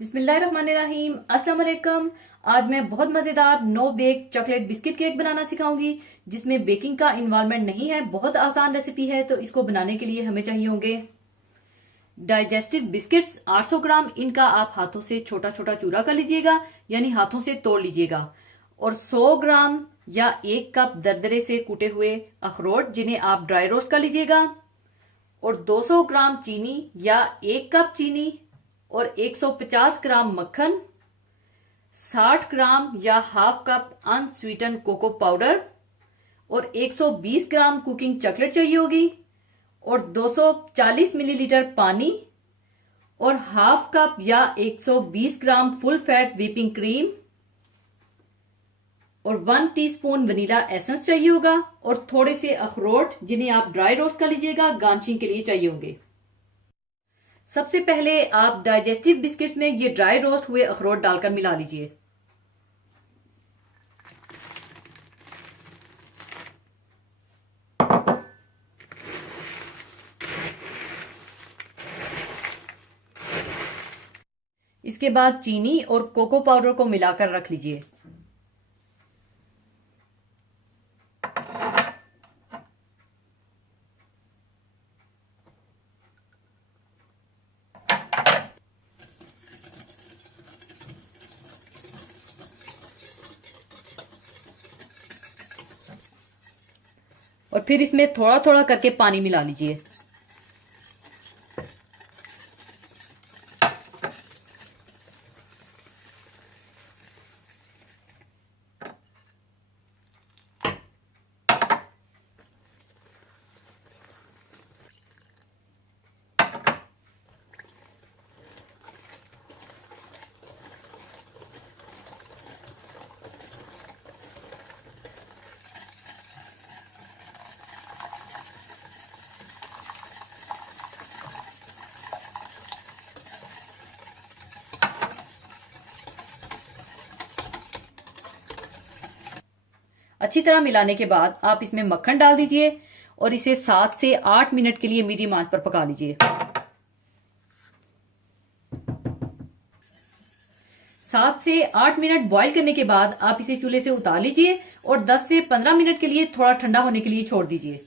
बिस्मिल्लाहिर्रहमानिर्रहीम। अस्सलाम वालेकुम। आज मैं बहुत मजेदार no bake chocolate biscuit cake बनाना सिखाऊंगी जिसमें बेकिंग का इन्वॉल्वमेंट नहीं है। बहुत आसान रेसिपी है। तो इसको बनाने के लिए हमें चाहिए होंगे डाइजेस्टिव बिस्किट्स 800 ग्राम। इनका आप हाथों से छोटा छोटा चूरा कर लीजिएगा, यानी हाथों से तोड़ लीजिएगा। और 100 ग्राम या 1 कप दरदरे से कूटे हुए अखरोट, जिन्हें आप ड्राई रोस्ट कर लीजिएगा। और 200 ग्राम चीनी या 1 कप चीनी और 150 ग्राम मक्खन, 60 ग्राम या half cup unsweetened cocoa powder और 120 ग्राम कुकिंग चॉकलेट चाहिए होगी। और 240 मिलीलीटर पानी और हाफ कप या 120 ग्राम फुल फैट व्हिपिंग क्रीम और 1 टीस्पून वनीला एसेंस चाहिए होगा। और थोड़े से अखरोट, जिन्हें आप ड्राई रोस्ट कर लीजिएगा, गार्निशिंग के लिए चाहिए होंगे। सबसे पहले आप डाइजेस्टिव बिस्किट्स में ये ड्राई रोस्ट हुए अखरोट डालकर मिला लीजिए। इसके बाद चीनी और कोको पाउडर को मिलाकर रख लीजिए। और फिर इसमें थोड़ा थोड़ा करके पानी मिला लीजिए। अच्छी तरह मिलाने के बाद आप इसमें मक्खन डाल दीजिए और इसे 7 से 8 मिनट के लिए मीडियम आंच पर पका लीजिए। 7 से 8 मिनट बॉईल करने के बाद आप इसे चूल्हे से उतार लीजिए और 10 से 15 मिनट के लिए थोड़ा ठंडा होने के लिए छोड़ दीजिए।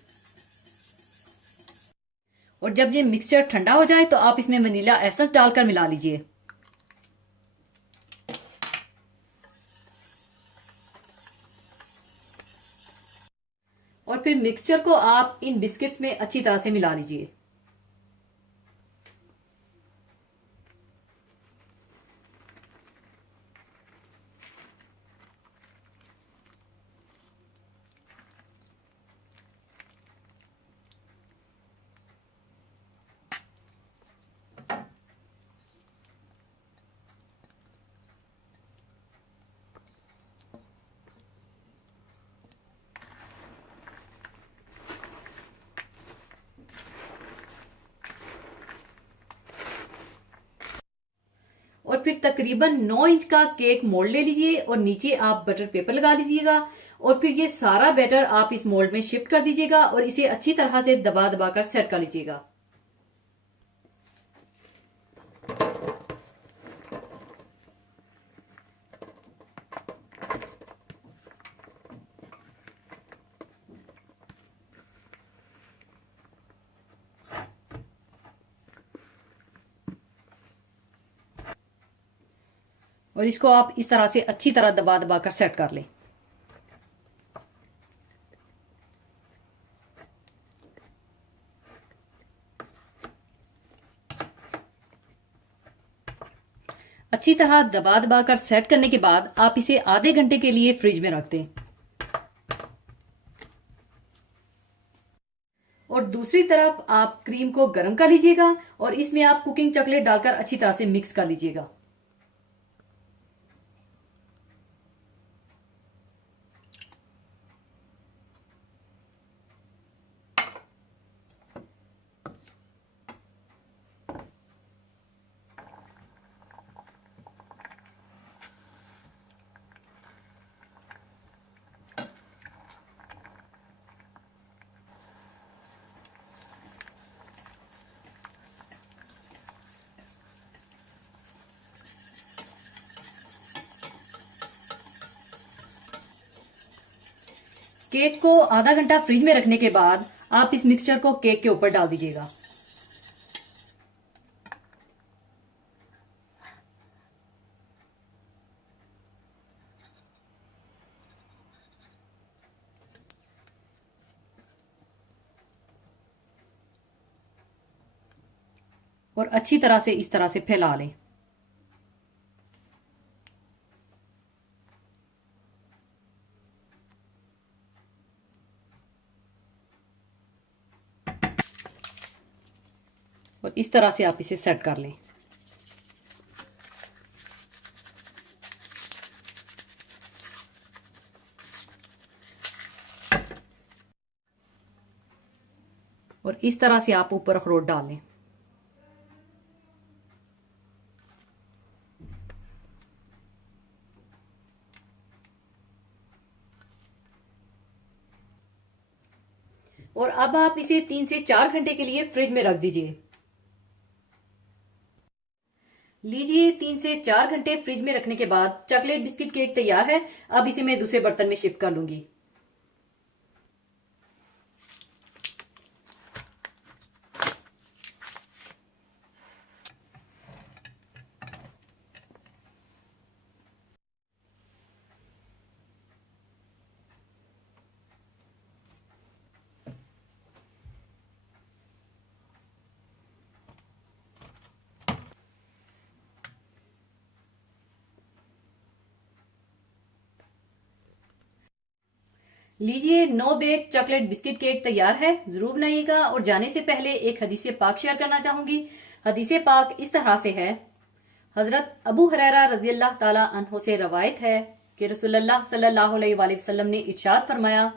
और जब ये मिक्सचर ठंडा हो जाए तो आप इसमें वनीला एसेंस डालकर मिला लीजिए। और फिर मिक्सचर को आप इन बिस्किट्स में अच्छी तरह से मिला लीजिए। और फिर तकरीबन 9 इंच का केक मोल्ड ले लीजिए और नीचे आप बटर पेपर लगा लीजिएगा। और फिर ये सारा बैटर आप इस मोल्ड में शिफ्ट कर दीजिएगा और इसे अच्छी तरह से दबा दबा कर सेट कर लीजिएगा। और इसको आप इस तरह से अच्छी तरह दबा दबा कर सेट कर लें। अच्छी तरह दबा दबा कर सेट करने के बाद आप इसे आधे घंटे के लिए फ्रिज में रख दें। और दूसरी तरफ आप क्रीम को गर्म कर लीजिएगा और इसमें आप कुकिंग चॉकलेट डालकर अच्छी तरह से मिक्स कर लीजिएगा। केक को आधा घंटा फ्रिज में रखने के बाद आप इस मिक्सचर को केक के ऊपर डाल दीजिएगा। और अच्छी तरह से इस तरह से फैला लें। और इस तरह से आप इसे सेट कर लें। और इस तरह से आप ऊपर अखरोट डाल लें। और अब आप इसे 3 से 4 घंटे के लिए फ्रिज में रख दीजिए। लीजिए 3 से 4 घंटे फ्रिज में रखने के बाद चॉकलेट बिस्किट केक तैयार है। अब इसे मैं दूसरे बर्तन में शिफ्ट कर लूंगी। लीजिए 9 बेक चॉकलेट बिस्किट केक तैयार है। जरूर बनाइएगा। और जाने से पहले एक हदीसे पाक शेयर करना चाहूंगी। हदीसे पाक इस तरह से है। हजरत अबू हुरैरा रजी अल्लाह ताला अन्हो से रवायत है कि रसूलुल्लाह सल्लल्लाहु अलैहि वसल्लम ने इरशाद फरमाया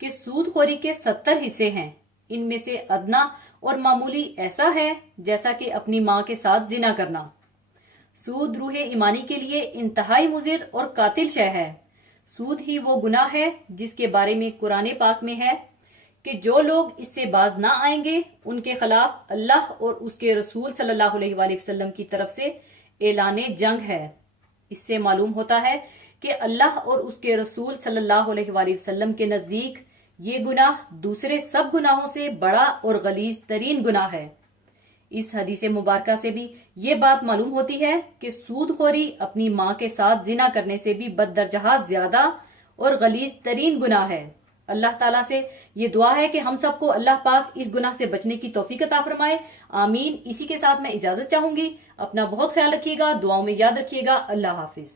कि सूदखोरी के 70 हिस्से हैं। इनमें से अदना और मामूली ऐसा है जैसा कि अपनी माँ के साथ जिना करना। सूद रूह ईमानी के लिए इंतहाई मुजिर और कातिल शय है। सूद ही वो गुनाह है जिसके बारे में कुरान पाक में है कि जो लोग इससे बाज ना आएंगे उनके खिलाफ अल्लाह और उसके रसूल सल्लल्लाहु अलैहि वसल्लम की तरफ से ऐलाने जंग है। इससे मालूम होता है कि अल्लाह और उसके रसूल सल्लल्लाहु अलैहि वसल्लम के नजदीक ये गुनाह दूसरे सब गुनाहों से बड़ा और गलीज तरीन गुनाह है। इस हदीस मुबारका से भी ये बात मालूम होती है कि सूदखोरी अपनी माँ के साथ जिना करने से भी बददरजहा ज्यादा और गलीज तरीन गुनाह है। अल्लाह ताला से ये दुआ है कि हम सबको अल्लाह पाक इस गुनाह से बचने की तौफीक अता फरमाए। आमीन। इसी के साथ मैं इजाजत चाहूंगी। अपना बहुत ख्याल रखिएगा। दुआओं में याद रखिएगा। अल्लाह हाफिज।